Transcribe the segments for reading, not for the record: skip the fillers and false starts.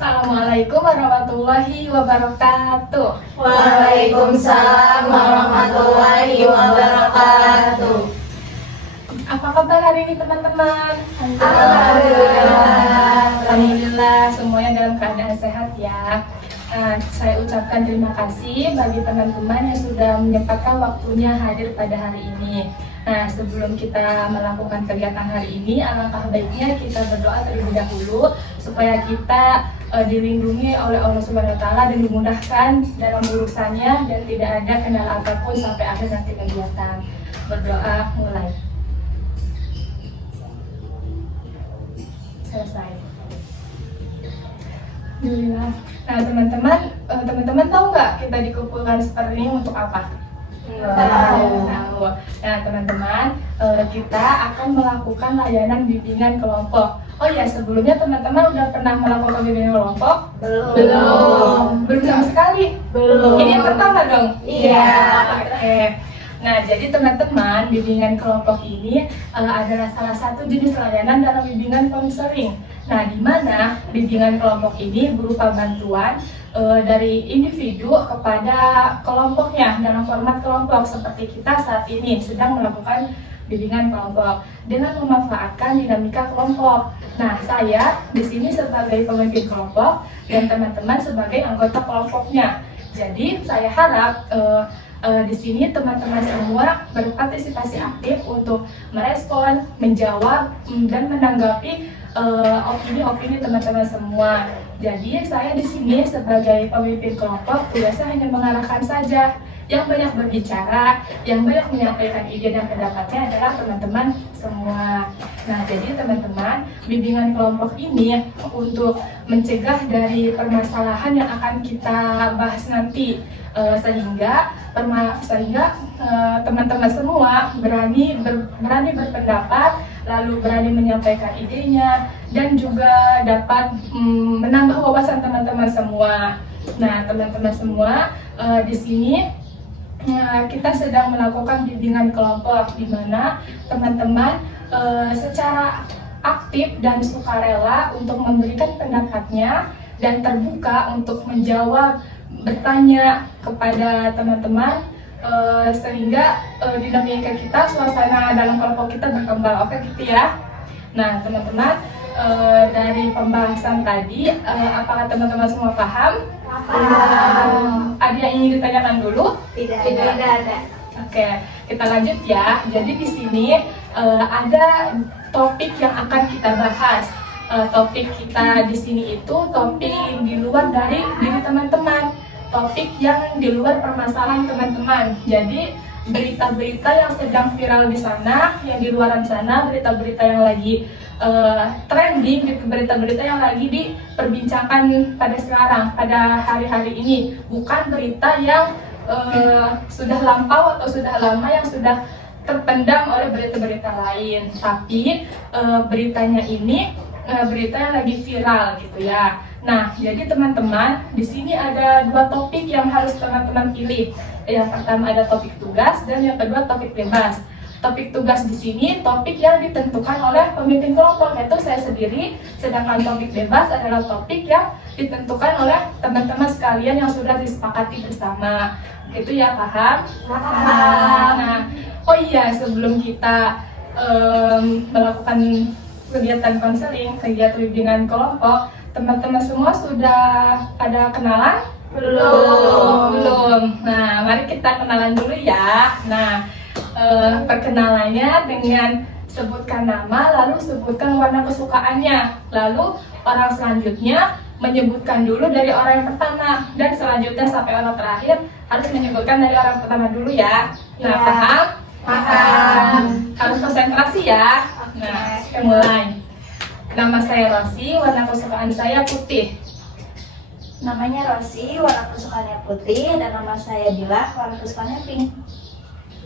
Assalamualaikum warahmatullahi wabarakatuh. Waalaikumsalam warahmatullahi wabarakatuh. Apa kabar hari ini teman-teman? Alhamdulillah semuanya dalam keadaan sehat ya. Saya ucapkan terima kasih bagi teman-teman yang sudah menyempatkan waktunya hadir pada hari ini. Nah, sebelum kita melakukan kegiatan hari ini, alangkah baiknya kita berdoa terlebih dahulu supaya kita dilindungi oleh Allah Subhanahu wa Ta'ala dan dimudahkan dalam urusannya dan tidak ada kendala apapun sampai akhir nanti kegiatan. Berdoa mulai. Selesai. Alhamdulillah. Nah, teman-teman tahu nggak kita dikumpulkan seperti ini untuk apa? Tahu. Nah, teman-teman, kita akan melakukan layanan bimbingan kelompok. Oh ya, sebelumnya teman-teman udah pernah melakukan bimbingan kelompok? Belum sama sekali. Belum. Ini yang pertama dong? Iya. Oke. Nah, jadi teman-teman, bimbingan kelompok ini adalah salah satu jenis layanan dalam bimbingan konseling. Nah, di mana bimbingan kelompok ini berupa bantuan dari individu kepada kelompoknya dalam format kelompok seperti kita saat ini sedang melakukan bimbingan kelompok dengan memanfaatkan dinamika kelompok. Nah, saya di sini sebagai pemimpin kelompok dan teman-teman sebagai anggota kelompoknya. Jadi, saya harap di sini teman-teman semua berpartisipasi aktif untuk merespon, menjawab, dan menanggapi opini-opini teman-teman semua. Jadi saya di sini sebagai pemimpin kelompok tugasnya hanya mengarahkan saja. Yang banyak berbicara, yang banyak menyampaikan ide dan pendapatnya adalah teman-teman semua. Nah, jadi teman-teman, bimbingan kelompok ini untuk mencegah dari permasalahan yang akan kita bahas nanti, sehingga teman-teman semua berani berpendapat, lalu berani menyampaikan idenya, dan juga dapat menambah wawasan teman-teman semua. Nah, teman-teman semua, di sini kita sedang melakukan bimbingan kelompok di mana teman-teman secara aktif dan sukarela untuk memberikan pendapatnya dan terbuka untuk menjawab, bertanya kepada teman-teman sehingga dinamika kita, suasana dalam kelompok kita berkembang. Oke gitu ya. Nah, teman-teman, dari pembahasan tadi, apakah teman-teman semua paham? Ada yang ingin ditanyakan dulu? Tidak ada. Oke, kita lanjut ya. Jadi di sini ada topik yang akan kita bahas. Topik kita di sini itu topik yang di luar dari diri teman-teman. Topik yang di luar permasalahan teman-teman. Jadi berita-berita yang sedang viral di sana, yang di luaran sana, berita-berita yang lagi trending, berita-berita yang lagi diperbincangkan pada sekarang, pada hari-hari ini. Bukan berita yang sudah lampau atau sudah lama yang sudah terpendam oleh berita-berita lain, tapi beritanya ini berita yang lagi viral gitu ya. Nah, jadi teman-teman, di sini ada dua topik yang harus teman-teman pilih. Yang pertama ada topik tugas dan yang kedua topik bebas. Topik tugas di sini topik yang ditentukan oleh pemimpin kelompok, yaitu saya sendiri, sedangkan topik bebas adalah topik yang ditentukan oleh teman-teman sekalian yang sudah disepakati bersama. Gitu ya, paham? Paham. Nah, oh iya, sebelum kita melakukan kegiatan konseling, kegiatan bimbingan kelompok, teman-teman semua sudah pada kenalan? Belum. Nah, mari kita kenalan dulu ya. Nah, perkenalannya dengan sebutkan nama, lalu sebutkan warna kesukaannya, lalu orang selanjutnya menyebutkan dulu dari orang yang pertama, dan selanjutnya sampai orang terakhir harus menyebutkan dari orang pertama dulu ya. Nah, Ya. paham? Paham. Harus konsentrasi ya. Nah, kita mulai. Nama saya Rosi, warna kesukaan saya putih. Namanya Rosi, warna kesukaannya putih, dan nama saya Dila, warna kesukaannya pink.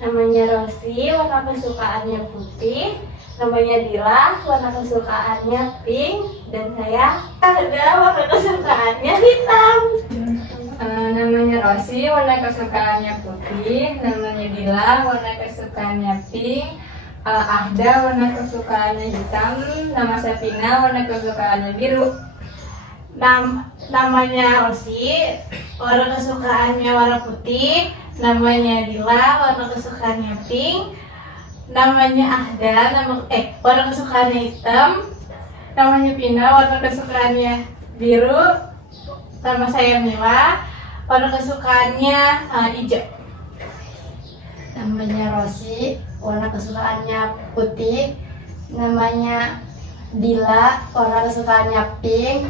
Namanya Rosi, warna kesukaannya putih. Namanya Dila, warna kesukaannya pink. Dan saya ada warna kesukaannya hitam. Namanya Rosi, warna kesukaannya putih. Namanya Dila, warna kesukaannya pink. Ahda, warna kesukaannya hitam. Nama saya Pina, warna kesukaannya biru. Namanya Rosi, warna kesukaannya warna putih. Namanya Dila, warna kesukaannya pink. Namanya Ahda, warna kesukaannya hitam. Namanya Pina, warna kesukaannya biru. Nama saya Mila, warna kesukaannya hijau. Namanya Rosi, warna kesukaannya putih. Namanya Dila, warna kesukaannya pink.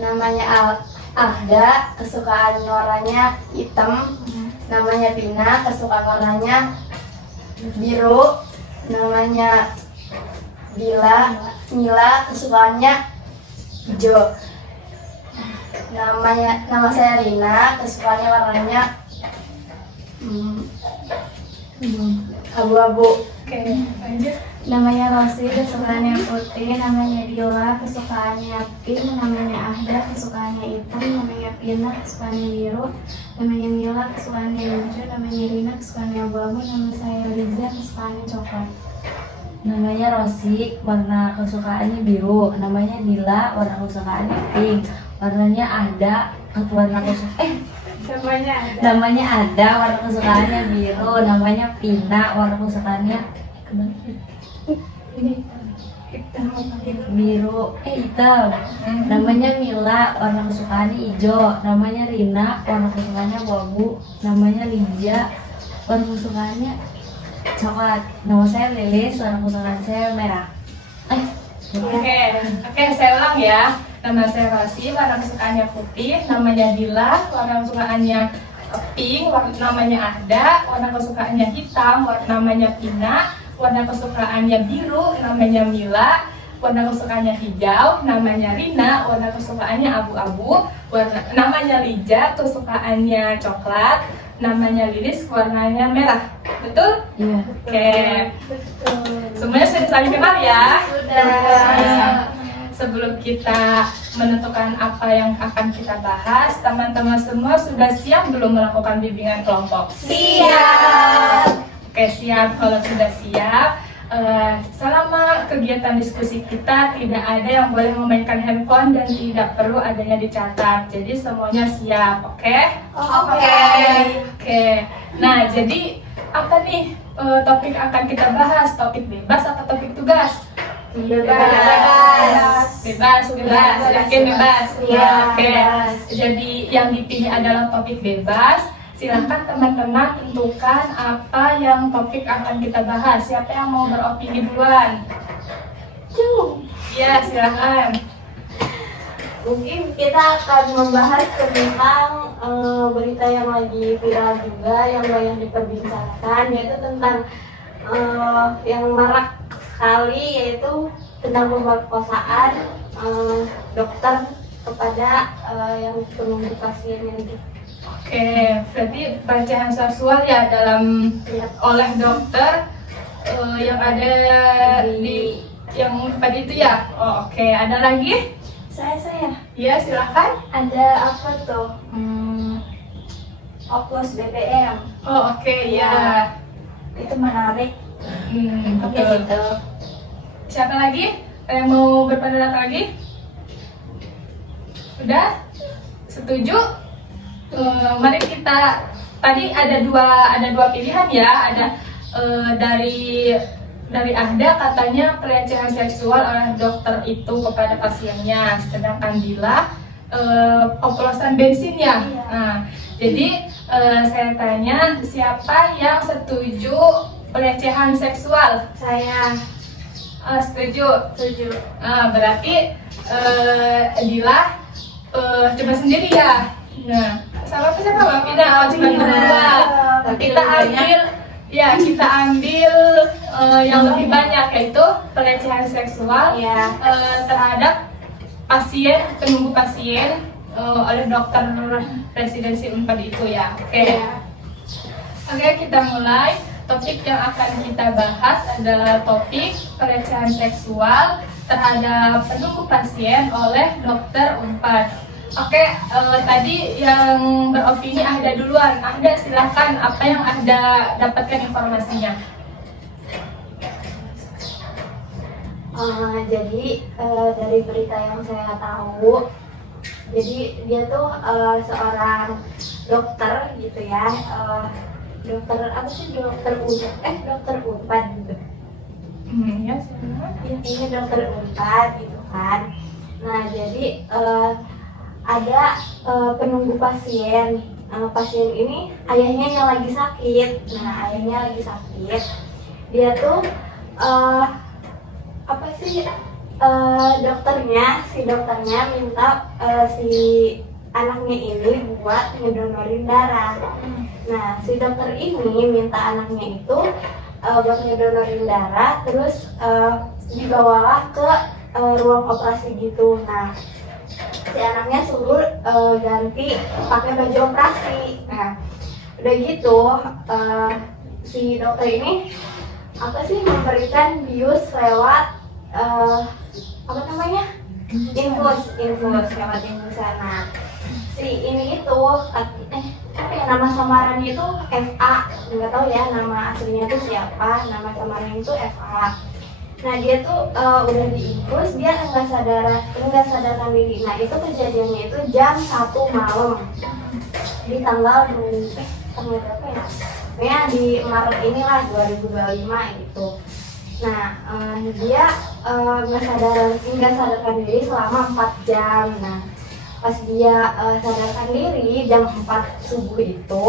Namanya Ahda, kesukaan warnanya hitam. Namanya Pina, kesukaan warnanya biru. Namanya Mila, kesukaannya hijau. Nama saya Rina, kesukaannya warnanya abu-abu. Oke, lanjut. Namanya Rosi, kesukaannya putih. Namanya Dila, kesukaannya pink. Namanya Ahda, kesukaannya hitam. Namanya Pina, kesukaannya biru. Namanya Mila, kesukaannya hijau. Namanya Rina, kesukaannya abu-abu. Nama saya Liza, kesukaannya coklat. Namanya Rosi, warna kesukaannya biru. Namanya Dila, warna kesukaannya pink. Warnanya Ada, namanya Ada, warna kesukaannya biru. Namanya Pina, warna kesukaannya biru, hitam. Namanya Mila, warna kesukaannya hijau. Namanya Rina, warna kesukaannya abu-abu. Namanya Liza, warna kesukaannya coklat. Nama saya Lilis, warna kesukaan saya merah. Oke, saya ulang ya. Nama saya Rosi, warna kesukaannya putih. Namanya Dila, warna kesukaannya pink. Namanya Ahda, warna kesukaannya hitam. Namanya Pina, warna kesukaannya biru. Namanya Mila, warna kesukaannya hijau. Namanya Rina, warna kesukaannya abu-abu. Namanya Liza, kesukaannya coklat. Namanya Lilis, warnanya merah. Betul? Iya. Oke. Semuanya sudah saling kenal ya? Sudah. Sebelum kita menentukan apa yang akan kita bahas, teman-teman semua sudah siap belum melakukan bimbingan kelompok? Siap. Oke, siap. Kalau sudah siap, selama kegiatan diskusi kita tidak ada yang boleh memainkan handphone dan tidak perlu adanya dicatat. Jadi semuanya siap, oke? Oke. Nah, jadi apa nih topik akan kita bahas? Topik bebas atau topik tugas? Bebas. Yakin bebas? Iya, Oke. bebas. Jadi yang dipilih adalah topik bebas. Silakan teman-teman tentukan apa yang topik akan kita bahas. Siapa yang mau beropini duluan? Ya, silakan. Mungkin kita akan membahas tentang berita yang lagi viral juga, yang banyak diperbincangkan, yaitu tentang yang marak sekali, yaitu tentang pemerkosaan dokter kepada yang menunggu pasiennya gitu. Oke, berarti pelecehan seksual ya dalam oleh dokter yang ada di yang tadi itu ya. Oh, oke, ada lagi? Saya. Ya, silakan. Ada apa tuh? Oplos BBM. Oh, oke, ya. Itu menarik. Betul. Gitu. Siapa lagi? Yang mau berpendapat lagi? Udah? Setuju? Mari kita tadi ada dua pilihan ya. Ada dari Ahda katanya pelecehan seksual oleh dokter itu kepada pasiennya, sedangkan Dila oplosan bensin ya. Iya. Nah, jadi saya tanya siapa yang setuju pelecehan seksual? Saya Setuju. setuju. Berarti Dila coba sendiri ya. Nah, sama Mbak Pina, cuma berdua. Kita ambil yang lebih banyak, yaitu pelecehan seksual terhadap pasien, penunggu pasien oleh dokter residensi Unpad itu ya. Oke, kita mulai. Topik yang akan kita bahas adalah topik pelecehan seksual terhadap penunggu pasien oleh dokter Unpad. Oke, tadi yang beropini Ahda duluan. Ahda silahkan, apa yang Ahda dapatkan informasinya? Jadi dari berita yang saya tahu, Jadi dia tuh seorang dokter gitu ya, dokter apa sih, dokter Unpad gitu. Ya, siapa? Intinya dokter Unpad gitu kan. Nah jadi ada penunggu pasien. Pasien ini ayahnya yang lagi sakit. Nah ayahnya lagi sakit. Dia tuh apa sih, si dokternya minta si anaknya ini buat ngedonorin darah. Nah si dokter ini minta anaknya itu buat ngedonorin darah, terus dibawalah ke ruang operasi gitu. Nah si anaknya suruh ganti pakai baju operasi. Nah udah gitu si dokter ini apa sih, memberikan bius lewat apa namanya, infus lewat infus. Nah si ini itu apa ya, nama samarannya itu FA, nggak tahu ya nama aslinya itu siapa, nama samarannya itu FA. Nah dia tuh udah diinfus, dia nggak sadarkan diri. Nah itu kejadiannya itu jam 1 malam di tanggal berapa ya? Ya di Maret inilah 2025 gitu. Nah dia nggak sadarkan diri selama 4 jam. Nah pas dia sadarkan diri jam 4 subuh itu,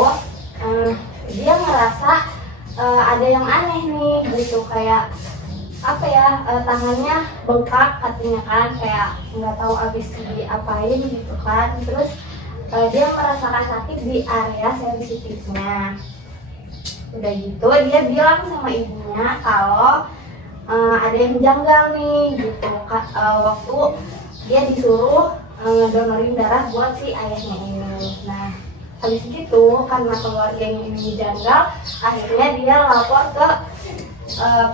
dia ngerasa ada yang aneh nih gitu, kayak apa ya, tangannya bengkak katanya kan, kayak nggak tahu abis diapain gitu kan. Terus dia merasakan sakit di area sensitifnya. Udah gitu dia bilang sama ibunya kalau ada yang janggal nih gitu, waktu dia disuruh donorin darah buat si ayahnya ini. Nah habis gitu karena keluarganya ini janggal, akhirnya dia lapor ke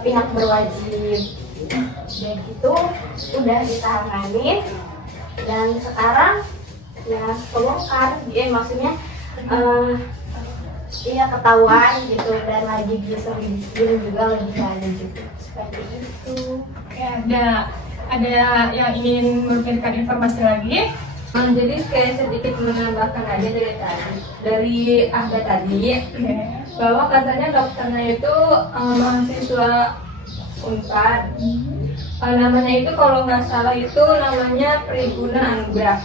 pihak berwajib. Dan gitu udah ditanganin dan sekarang ya kebongkar, maksudnya iya ketahuan gitu, dan lagi diselidikin juga lebih lanjut seperti itu. Ya, ada yang ingin memberikan informasi lagi? Jadi kayak sedikit menambahkan aja dari Ahda tadi, bahwa katanya dokternya itu mahasiswa Unpad. Namanya itu kalau nggak salah itu namanya Priguna Anugrah.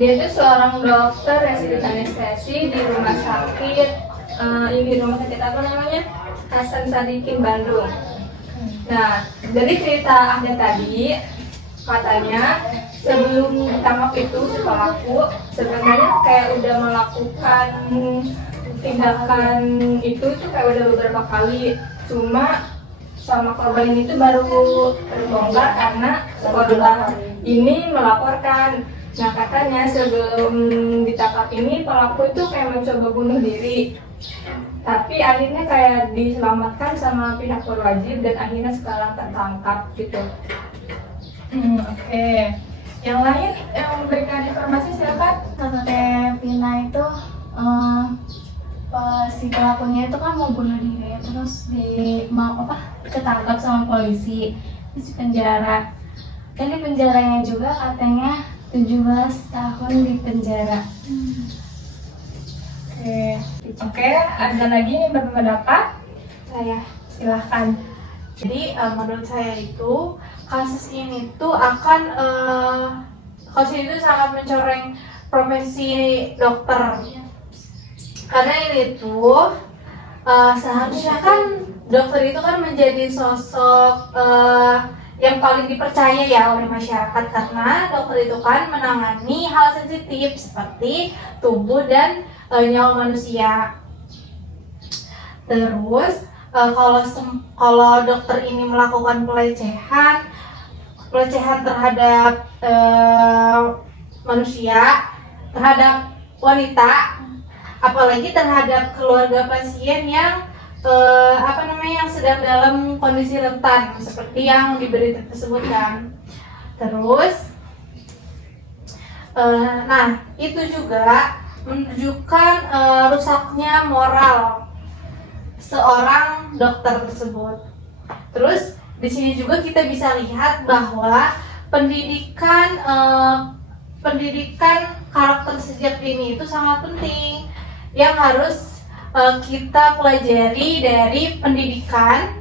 Dia itu seorang dokter residen anestesi di rumah sakit apa namanya, Hasan Sadikin Bandung. Nah dari cerita Ahda tadi, katanya sebelum ditangkap itu si pelaku sebenarnya kayak udah melakukan tindakan itu tuh kayak udah beberapa kali, cuma sama korban itu baru terbongkar karena korban ini melaporkan. Nah katanya sebelum ditangkap ini pelaku itu kayak mencoba bunuh diri, tapi akhirnya kayak diselamatkan sama pihak berwajib dan akhirnya sekarang tertangkap gitu. Oke. Yang lain yang memberikan informasi siapa? Kakak Pina itu si pelakunya itu kan mau bunuh diri, terus ketangkap sama polisi, terus di penjara. Dan di penjaranya juga katanya 17 tahun di penjara. Oke, ada lagi yang berpendapat? Saya Silahkan. Jadi menurut saya itu kasus ini tuh kasus itu sangat mencoreng profesi dokter. Karena ini tuh seharusnya kan dokter itu kan menjadi sosok yang paling dipercaya ya oleh masyarakat, karena dokter itu kan menangani hal sensitif seperti tubuh dan nyawa manusia. Terus kalau dokter ini melakukan pelecehan terhadap manusia, terhadap wanita, apalagi terhadap keluarga pasien yang yang sedang dalam kondisi rentan seperti yang di berita tersebut kan. Terus nah itu juga menunjukkan rusaknya moral seorang dokter tersebut. Terus di sini juga kita bisa lihat bahwa pendidikan pendidikan karakter sejak dini itu sangat penting yang harus kita pelajari dari pendidikan,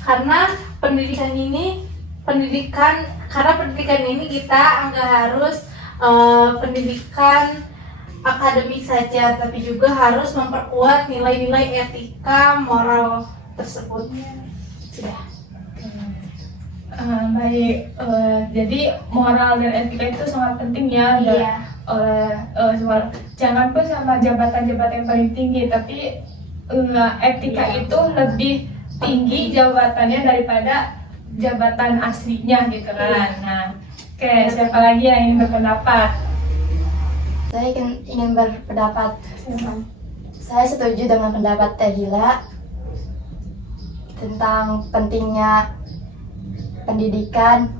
karena pendidikan ini kita nggak harus pendidikan akademik saja, tapi juga harus memperkuat nilai-nilai etika moral tersebut. Sudah. Baik, jadi moral dan etika itu sangat penting ya. Iya. Jangan pun sama jabatan-jabatan yang paling tinggi, tapi etika itu lebih tinggi jabatannya daripada jabatan aslinya gitu kan. Nah, oke, siapa lagi yang ingin berpendapat? Saya ingin berpendapat. Saya setuju dengan pendapat Teh Dila tentang pentingnya pendidikan,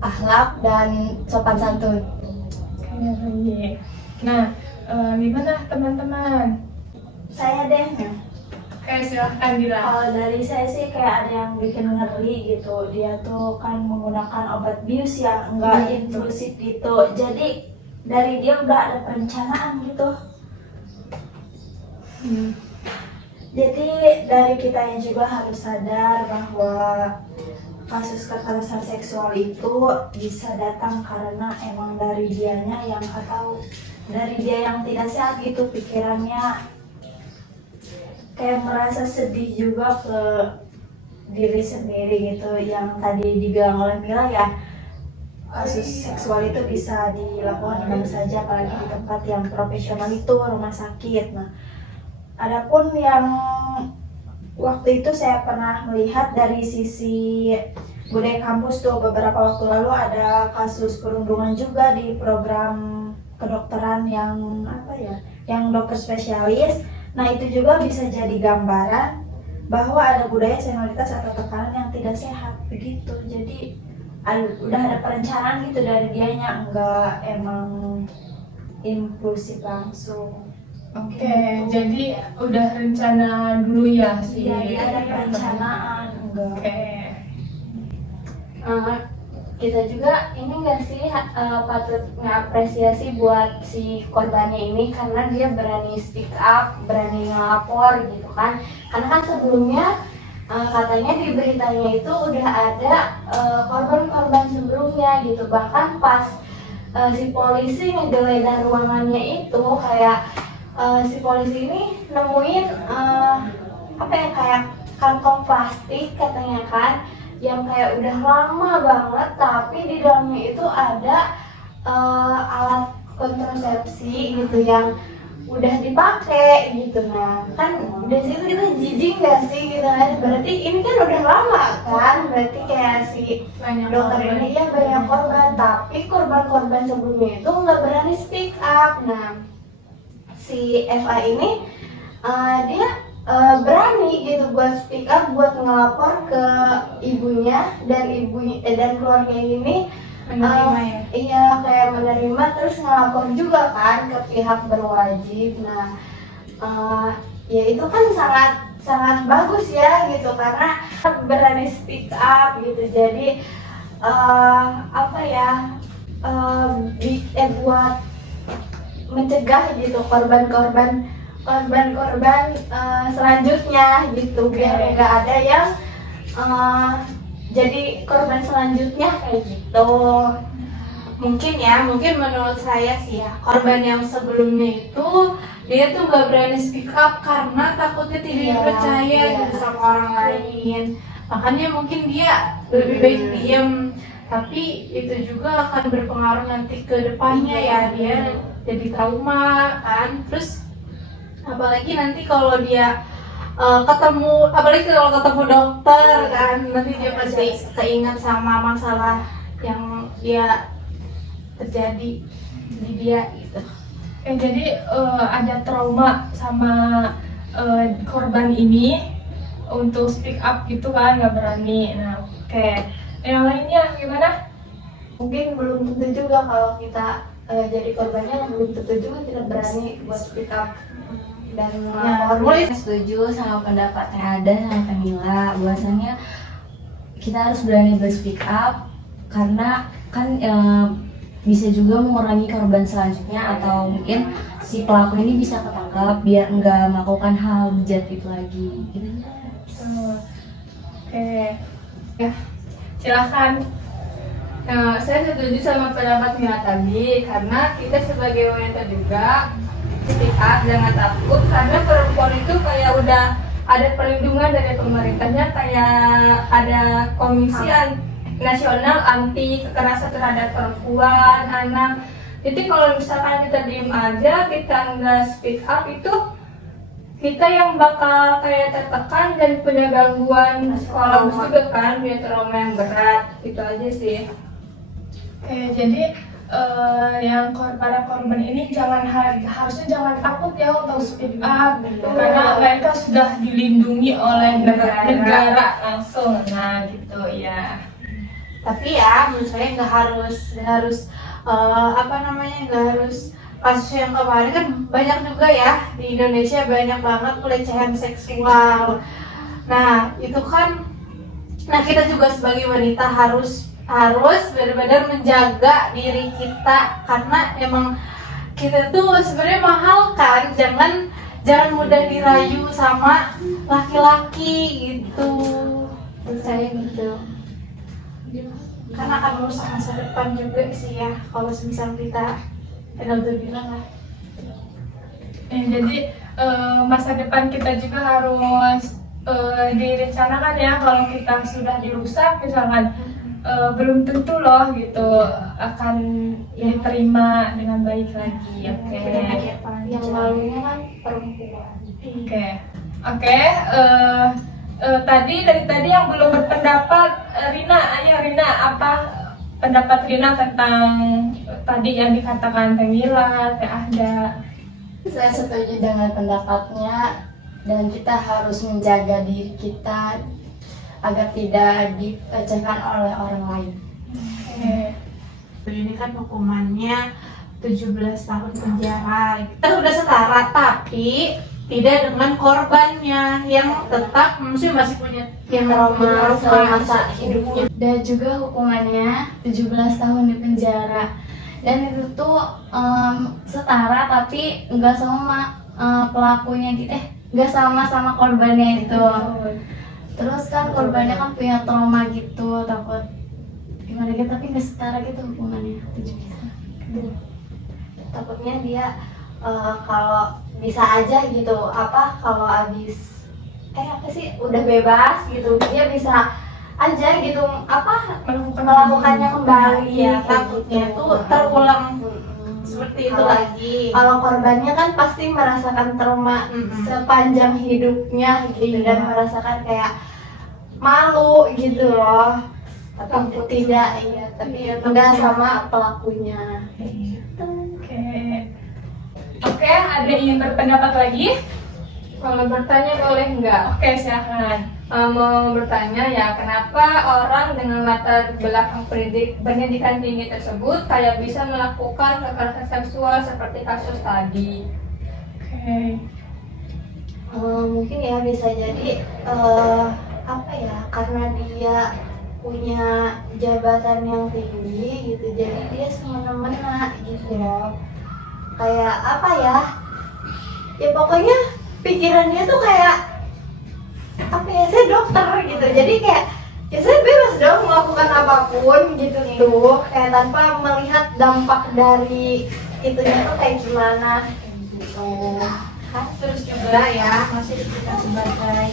akhlak, dan sopan santun. Baik. Nah, gimana teman-teman? Saya deh. Oke, silahkan Dila. Kalau dari saya sih kayak ada yang bikin ngeri gitu. Dia tuh kan menggunakan obat bius ya, enggak inklusif gitu. Jadi dari dia udah ada perencanaan gitu. Jadi dari kitanya juga harus sadar bahwa kasus kekerasan seksual itu bisa datang karena emang dari dianya yang atau dari dia yang tidak sehat gitu pikirannya, kayak merasa sedih juga ke diri sendiri gitu. Yang tadi dibilang oleh Mila ya, kasus seksual itu bisa dilakukan di mana saja, apalagi di tempat yang profesional itu rumah sakit. Nah, adapun yang waktu itu saya pernah melihat dari sisi budaya kampus tuh, beberapa waktu lalu ada kasus perundungan juga di program kedokteran yang yang dokter spesialis. Nah, itu juga bisa jadi gambaran bahwa ada budaya senioritas atau tekanan yang tidak sehat begitu. Jadi udah ada perencanaan gitu dari dianya, enggak emang impulsif langsung. Oke, jadi udah rencana dulu ya sih. Iya, ada perencanaan enggak. Oke. Kita juga ini nggak sih patut ngapresiasi buat si korbannya ini karena dia berani speak up, berani ngelapor gitu kan. Karena kan sebelumnya katanya di beritanya itu udah ada korban-korban sebelumnya gitu. Bahkan pas si polisi ngegeledah ruangannya itu kayak si polisi ini nemuin kayak kantong plastik katanya kan, yang kayak udah lama banget, tapi di dalamnya itu ada alat kontrasepsi gitu yang udah dipakai gitu. Nah kan dari situ kita jijik gak sih gitu kan, berarti ini kan udah lama kan, berarti kayak si dokter ini ya banyak korban, tapi korban-korban sebelumnya itu nggak berani speak up. Nah si FA ini dia berani gitu buat speak up, buat ngelapor ke ibunya, dan dan keluarga ini Menerima ya? Iya, kayak menerima, terus ngelapor juga kan ke pihak berwajib. Nah ya itu kan sangat bagus ya gitu, karena berani speak up gitu. Jadi buat mencegah gitu korban-korban selanjutnya gitu, biar nggak ada yang jadi korban selanjutnya kayak gitu. Mungkin menurut saya sih ya, korban yang sebelumnya itu dia tuh nggak berani speak up karena takutnya tidak dipercaya gitu sama orang lain. Makanya mungkin dia lebih baik diam. Tapi itu juga akan berpengaruh nanti ke depannya ya, dia jadi trauma kan. Terus apalagi nanti kalau dia apalagi kalau ketemu dokter kan, nanti dia pasti keingat sama masalah yang dia terjadi di dia gitu. Jadi ada trauma sama korban ini untuk speak up gitu kan, nggak berani. Nah, oke. Yang lainnya gimana? Mungkin belum tentu juga kalau kita jadi korbannya, belum tentu juga kita berani buat speak up dan melapor. Setuju sama pendapat yang ada sama Kamila, bahwasanya kita harus berani speak up karena kan bisa juga mengurangi korban selanjutnya, atau mungkin si pelaku ini bisa ketangkap biar nggak melakukan hal bejat itu lagi gitu. Oke. Ya, silakan. Nah, saya setuju sama pendapat Mila tadi, karena kita sebagai wanita juga ketika jangan takut, karena perempuan itu kayak udah ada perlindungan dari pemerintahnya, kayak ada komisi nasional anti kekerasan terhadap perempuan, anak. Jadi kalau misalkan kita diem aja, kita nggak speak up, itu kita yang bakal kayak tertekan dan punya gangguan psikologis juga kan, punya trauma yang berat. Itu aja sih. Oke, jadi yang korban ini harusnya jangan takut ya untuk speak up, karena mereka sudah dilindungi oleh negara langsung. Nah, gitu ya. Tapi ya menurut saya nggak harus nggak harus kasus yang kemarin kan banyak juga ya di Indonesia, banyak banget pelecehan seksual. Nah itu kan, nah kita juga sebagai wanita harus benar-benar menjaga diri kita, karena emang kita tuh sebenarnya mahal kan, jangan mudah dirayu sama laki-laki gitu. Menurut saya gitu, karena akan merusak masa depan juga sih ya kalau misal kita udah bilang lah. Jadi masa depan kita juga harus direncanakan ya. Kalau kita sudah dirusak misalkan, belum tentu loh gitu akan diterima dengan baik lagi. Oke. Yang malunya kan perempuan. Oke. Dari tadi yang belum berpendapat, Rina, apa pendapat Rina tentang tadi yang dikatakan Teh Mila, Teh Ahda? Saya setuju dengan pendapatnya, dan kita harus menjaga diri kita agar tidak dilecehkan oleh orang lain. Ini kan hukumannya 17 tahun penjara. Kita udah setara, tapi tidak dengan korbannya yang tetap masih punya Trauma selama hidupnya. Dan juga hukumannya 17 tahun di penjara. Dan itu tuh setara, tapi nggak sama pelakunya gitu, nggak sama korbannya itu. Terus kan korbannya kan punya trauma gitu, takut gimana gitu, tapi nggak setara gitu hukumannya 17. Takutnya dia kalau bisa aja gitu, kalau abis udah bebas gitu, dia bisa aja gitu melakukannya kembali ya, takutnya tuh terulang seperti itu lagi. Kalau korbannya kan pasti merasakan trauma sepanjang hidupnya gitu, dan merasakan kayak malu gitu loh. Tapi tidak, tapi enggak sama pelakunya. Oke, ada yang ingin berpendapat lagi? Kalau bertanya boleh nggak? Oke, silakan. Mau bertanya ya, kenapa orang dengan latar belakang pendidikan tinggi tersebut kayak bisa melakukan kekerasan seksual seperti kasus tadi? Oke. Mungkin ya bisa jadi karena dia punya jabatan yang tinggi gitu, jadi dia semena-mena gitu loh. Kayak ya pokoknya pikirannya tuh kayak saya dokter gitu, jadi kayak ya saya bebas dong melakukan apapun gitu tuh, kayak tanpa melihat dampak dari itunya tuh kayak gimana gitu kan. Terus juga ya, masih kita sebagai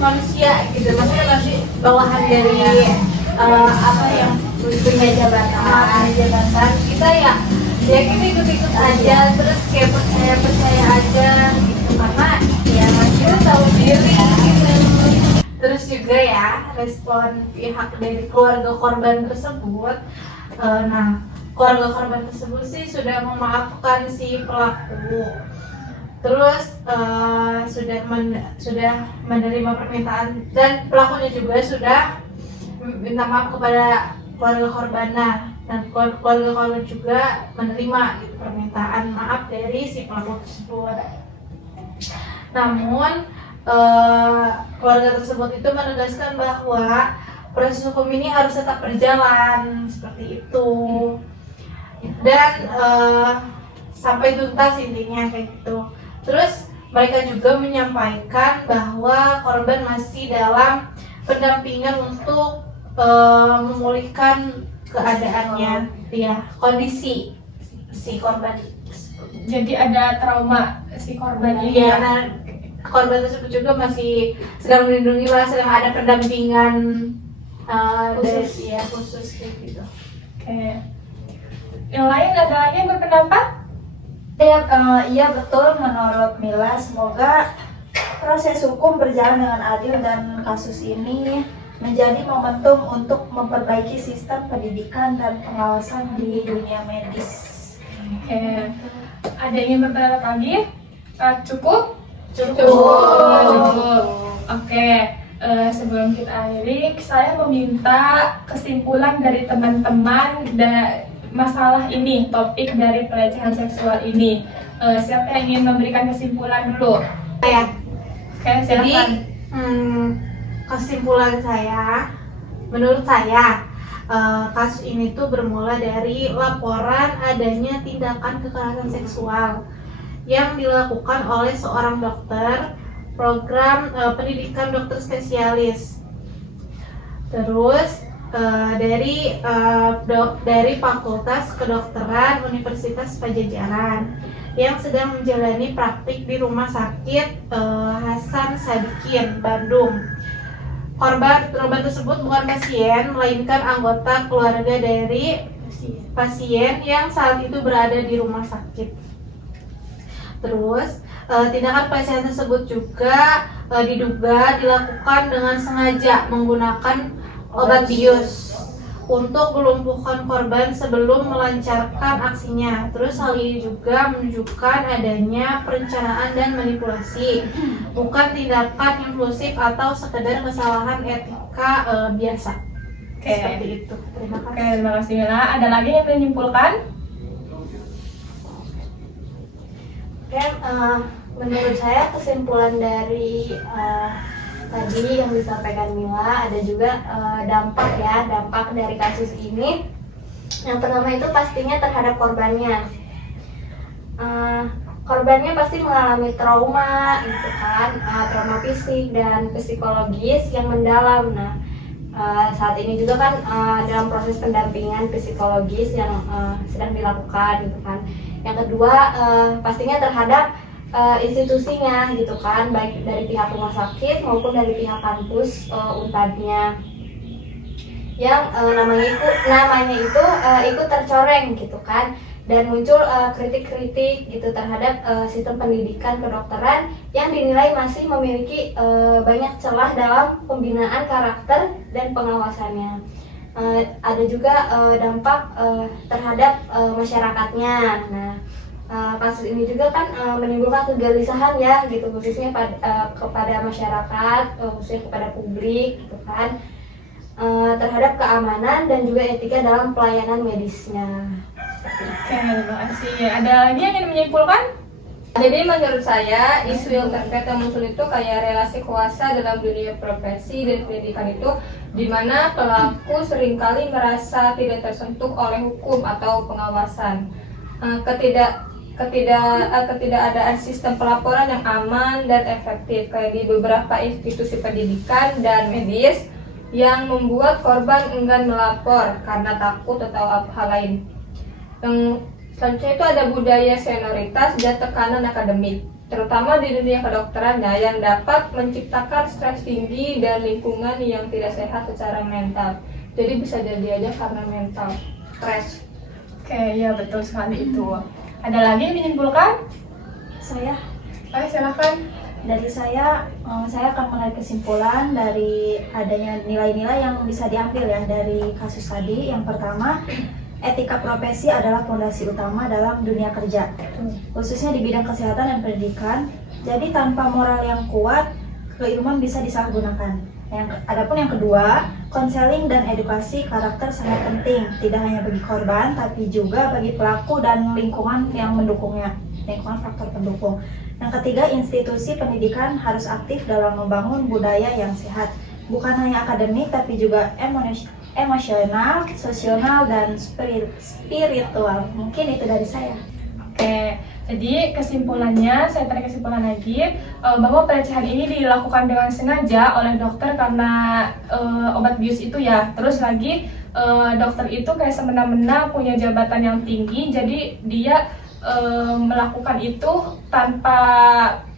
manusia gitu, maksudnya masih bawahan dari yang punya jabatan kita ya kita ikut aja, terus kayak percaya aja gitu, karena ya kita tahu diri gitu. Terus juga ya respon pihak dari keluarga korban tersebut, keluarga korban tersebut sih sudah memaafkan si pelaku, terus sudah menerima permintaan, dan pelakunya juga sudah minta maaf kepada keluarga korban. Dan keluarga korban juga menerima permintaan maaf dari si pelaku tersebut. Namun keluarga tersebut itu menegaskan bahwa proses hukum ini harus tetap berjalan seperti itu, dan sampai tuntas intinya kayak gitu. Terus mereka juga menyampaikan bahwa korban masih dalam pendampingan untuk memulihkan keadaannya, ya, kondisi si korban. Jadi ada trauma si korban ini Iya, ya. nah, korban tersebut juga masih sedang melindungi lah, sedang ada pendampingan Khusus. ya, khusus kayak gitu. Oke. Yang lain ada lagi yang berpendapat? Iya betul, menurut Mila, semoga proses hukum berjalan dengan adil dan kasus ini menjadi momentum untuk memperbaiki sistem pendidikan dan pengawasan di dunia medis. Oke. Ada yang ingin berpendapat lagi? Cukup? Cukup. Oke. Sebelum kita akhiri, saya meminta kesimpulan dari teman-teman masalah ini, topik dari pelecehan seksual ini. Siapa yang ingin memberikan kesimpulan dulu? Ya, Oke, jadi silakan. kesimpulan saya, menurut saya kasus ini tuh bermula dari laporan adanya tindakan kekerasan seksual yang dilakukan oleh seorang dokter program pendidikan dokter spesialis. Terus dari Fakultas Kedokteran Universitas Padjadjaran yang sedang menjalani praktik di Rumah Sakit Hasan Sadikin, Bandung. Korban tersebut bukan pasien, melainkan anggota keluarga dari pasien yang saat itu berada di rumah sakit. Terus, tindakan pelecehan tersebut juga diduga dilakukan dengan sengaja menggunakan obat bius untuk melumpuhkan korban sebelum melancarkan aksinya. Terus hal ini juga menunjukkan adanya perencanaan dan manipulasi, bukan tindakan impulsif atau sekedar kesalahan etika biasa. Oke. Seperti itu. Terima Oke, kasih. terima kasih Mila. Ada lagi yang ingin menyimpulkan? Oke, menurut saya kesimpulan dari tadi yang disampaikan Mila, ada juga dampak dari kasus ini. Yang pertama itu pastinya terhadap korbannya. Korbannya pasti mengalami trauma, gitu kan, trauma fisik dan psikologis yang mendalam. Nah, saat ini juga kan dalam proses pendampingan psikologis yang sedang dilakukan, gitu kan. Yang kedua, pastinya terhadap institusinya, gitu kan, baik dari pihak rumah sakit maupun dari pihak kampus Unpadnya, yang namanya itu ikut tercoreng, gitu kan, dan muncul kritik-kritik gitu terhadap sistem pendidikan kedokteran yang dinilai masih memiliki banyak celah dalam pembinaan karakter dan pengawasannya. Ada juga dampak terhadap masyarakatnya. Nah, kasus ini juga kan menimbulkan kegelisahan ya, gitu, khususnya kepada masyarakat, khususnya kepada publik, gitu kan, terhadap keamanan dan juga etika dalam pelayanan medisnya. Oke, terima kasih. Ada lagi yang ingin menyimpulkan? Jadi menurut saya isu yang terkait yang muncul itu kayak relasi kuasa dalam dunia profesi dan pendidikan itu, di mana pelaku seringkali merasa tidak tersentuh oleh hukum atau pengawasan. Ketidakadaan sistem pelaporan yang aman dan efektif kayak di beberapa institusi pendidikan dan medis yang membuat korban enggan melapor karena takut atau hal lain. Yang selanjutnya itu ada budaya senioritas dan tekanan akademik, terutama di dunia kedokterannya, yang dapat menciptakan stres tinggi dan lingkungan yang tidak sehat secara mental. Jadi bisa jadi aja karena mental stres. Oke, ya betul sekali itu. Ada lagi yang menyimpulkan? Saya Ayo silakan. Dari saya akan menarik kesimpulan dari adanya nilai-nilai yang bisa diambil ya dari kasus tadi. Yang pertama, etika profesi adalah fondasi utama dalam dunia kerja, khususnya di bidang kesehatan dan pendidikan. Jadi tanpa moral yang kuat, keilmuan bisa disalahgunakan. Adapun yang kedua, konseling dan edukasi karakter sangat penting, tidak hanya bagi korban, tapi juga bagi pelaku dan lingkungan yang mendukungnya, lingkungan faktor pendukung. Yang ketiga, institusi pendidikan harus aktif dalam membangun budaya yang sehat. bukan hanya akademik tapi juga emosional, sosional, dan spiritual. Mungkin itu dari saya. Oke, jadi kesimpulannya, saya tarik kesimpulan lagi bahwa pelecehan ini dilakukan dengan sengaja oleh dokter karena obat bius itu ya. Terus lagi dokter itu kayak semena-mena punya jabatan yang tinggi, jadi dia melakukan itu tanpa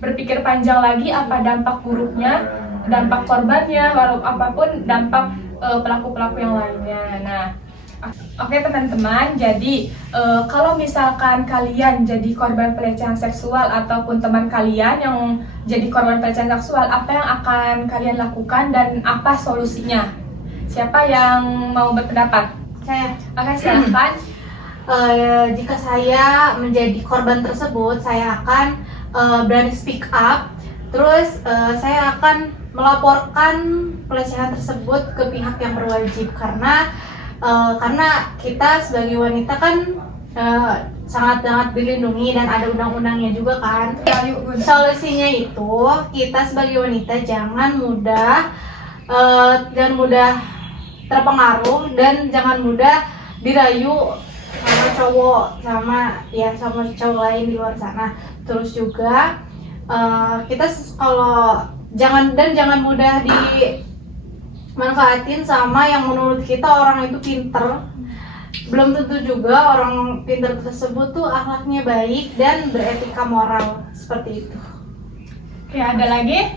berpikir panjang lagi apa dampak buruknya, dampak korbannya, walau apapun dampak pelaku-pelaku yang lainnya. Nah, oke teman-teman, jadi kalau misalkan kalian jadi korban pelecehan seksual ataupun teman kalian yang jadi korban pelecehan seksual, apa yang akan kalian lakukan dan apa solusinya? Siapa yang mau berpendapat? Saya. Oke, silakan. Jika saya menjadi korban tersebut, saya akan berani speak up. Terus saya akan melaporkan pelecehan tersebut ke pihak yang berwajib karena kita sebagai wanita kan sangat-sangat dilindungi dan ada undang-undangnya juga kan. Solusinya itu kita sebagai wanita jangan mudah terpengaruh dan jangan mudah dirayu sama cowok sama cowok lain di luar sana. Terus juga kita kalau jangan mudah dimanfaatin sama yang menurut kita orang itu pinter. Belum tentu juga orang pinter tersebut tuh akhlaknya baik dan beretika moral seperti itu. Oke, ada lagi?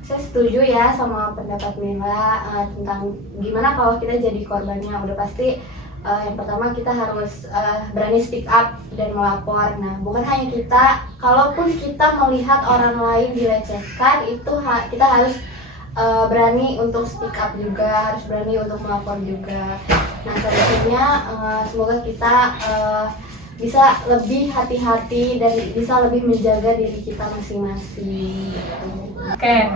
Saya setuju ya sama pendapat Mila tentang gimana kalau kita jadi korbannya. Udah pasti yang pertama kita harus berani speak up dan melapor. Nah, bukan hanya kita, kalaupun kita melihat orang lain dilecehkan, itu kita harus berani untuk speak up juga, harus berani untuk melapor juga. Nah, selanjutnya semoga kita bisa lebih hati-hati dan bisa lebih menjaga diri kita masing-masing. Oke,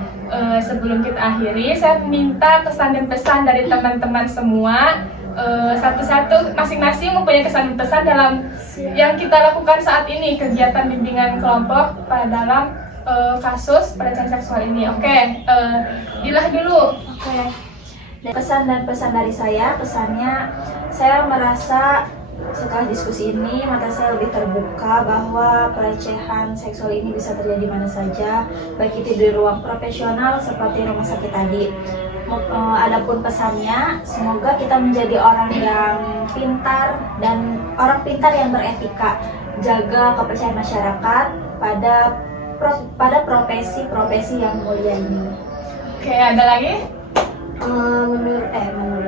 sebelum kita akhiri, saya minta pesan dan pesan dari teman-teman semua. Satu-satu masing-masing mempunyai kesan dan pesan dalam yang kita lakukan saat ini, kegiatan bimbingan kelompok dalam kasus pelecehan seksual ini. Oke, Dilah dulu. Oke. Pesan dan pesan dari saya, pesannya saya merasa setelah diskusi ini mata saya lebih terbuka bahwa pelecehan seksual ini bisa terjadi mana saja, baik itu di ruang profesional seperti rumah sakit tadi. Adapun pesannya, semoga kita menjadi orang yang pintar dan orang pintar yang beretika, jaga kepercayaan masyarakat pada profesi-profesi yang mulia ini. Oke, ada lagi? Menurut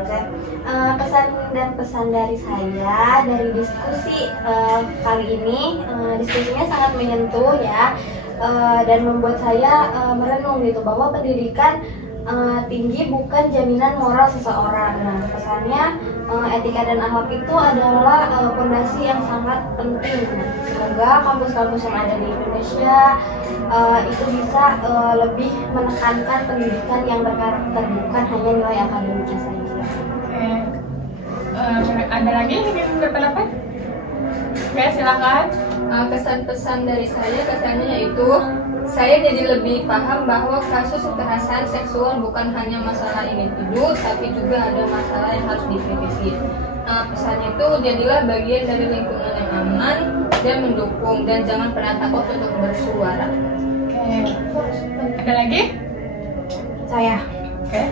saya pesan dan pesan dari saya dari diskusi kali ini, diskusinya sangat menyentuh ya, dan membuat saya merenung gitu bahwa pendidikan tinggi bukan jaminan moral seseorang. Nah, pesannya etika dan akhlak itu adalah fondasi yang sangat penting. Semoga kampus-kampus yang ada di Indonesia itu bisa lebih menekankan pendidikan yang berkarakter, bukan hanya nilai akademiknya saja. Oke, ada lagi yang ingin berpendapat? Oke, silakan. Kesan-pesan dari saya kesannya yaitu saya jadi lebih paham bahwa kasus kekerasan seksual bukan hanya masalah individu, tapi juga ada masalah yang harus dikritisi. Pesannya itu jadilah bagian dari lingkungan yang aman dan mendukung, dan jangan pernah takut untuk bersuara. Oke, ada lagi? Saya. Oke.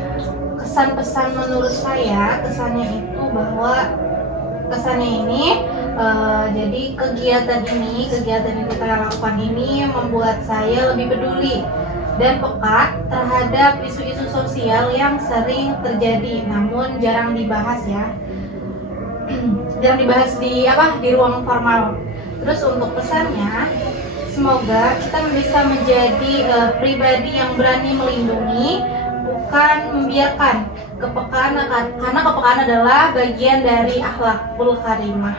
Kesan-pesan menurut saya, kesannya itu bahwa kesannya ini jadi kegiatan yang kita lakukan ini membuat saya lebih peduli dan peka terhadap isu-isu sosial yang sering terjadi namun jarang dibahas ya. Jarang dibahas di ruang formal. Terus untuk pesannya, semoga kita bisa menjadi pribadi yang berani melindungi, bukan membiarkan kepekaan, karena kepekaan adalah bagian dari akhlakul karimah.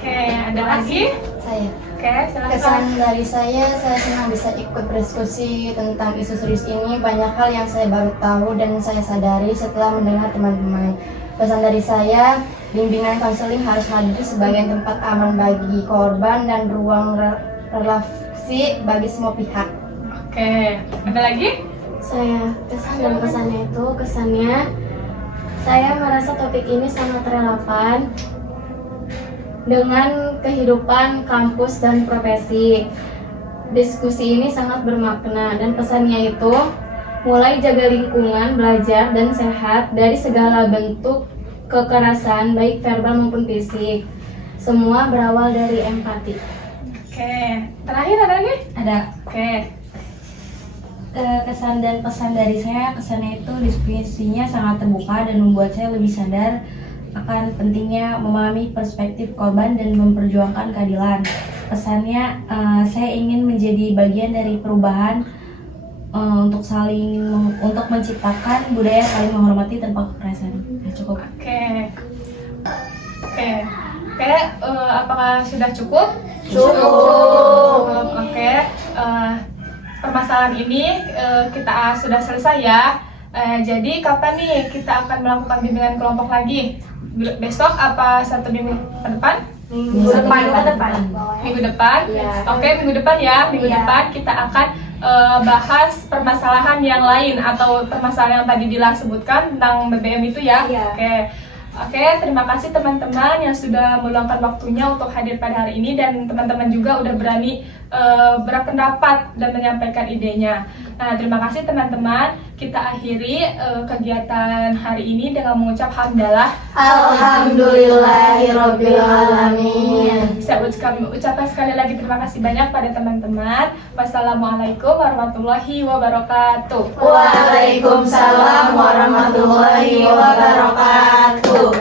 Oke, ada lagi? Saya. Oke, silakan. Kesan dari saya senang bisa ikut berdiskusi tentang isu serius ini. Banyak hal yang saya baru tahu dan saya sadari setelah mendengar teman-teman. Pesan dari saya, bimbingan konseling harus hadir sebagai tempat aman bagi korban dan ruang relasi bagi semua pihak. Oke, ada lagi? Saya kesan dan pesannya itu, kesannya saya merasa topik ini sangat relevan dengan kehidupan kampus dan profesi. Diskusi ini sangat bermakna dan pesannya itu mulai jaga lingkungan, belajar dan sehat dari segala bentuk kekerasan baik verbal maupun fisik. Semua berawal dari empati. Oke, terakhir ada lagi? Ada. Oke. Kesan dan pesan dari saya, kesannya itu diskusinya sangat terbuka dan membuat saya lebih sadar akan pentingnya memahami perspektif korban dan memperjuangkan keadilan. Pesannya, saya ingin menjadi bagian dari perubahan untuk menciptakan budaya saling menghormati tanpa kekerasan. Nah, cukup. Oke. Apakah sudah cukup? Cukup. Oke. Permasalahan ini kita sudah selesai ya. Jadi kapan nih kita akan melakukan bimbingan kelompok lagi? Besok apa 1 minggu ke depan? Minggu depan. Minggu depan? Iya. Oke, minggu depan ya. Minggu depan kita akan bahas permasalahan yang lain atau permasalahan yang tadi Dila sebutkan tentang BBM itu ya. Iya. Oke, terima kasih teman-teman yang sudah meluangkan waktunya untuk hadir pada hari ini dan teman-teman juga udah berani berpendapat dan menyampaikan idenya. Nah, terima kasih teman-teman. Kita akhiri kegiatan hari ini dengan mengucap hamdalah. Alhamdulillahirabbil alamin. Saya ucapkan sekali lagi terima kasih banyak pada teman-teman. Wassalamualaikum warahmatullahi wabarakatuh. Waalaikumsalam warahmatullahi wabarakatuh.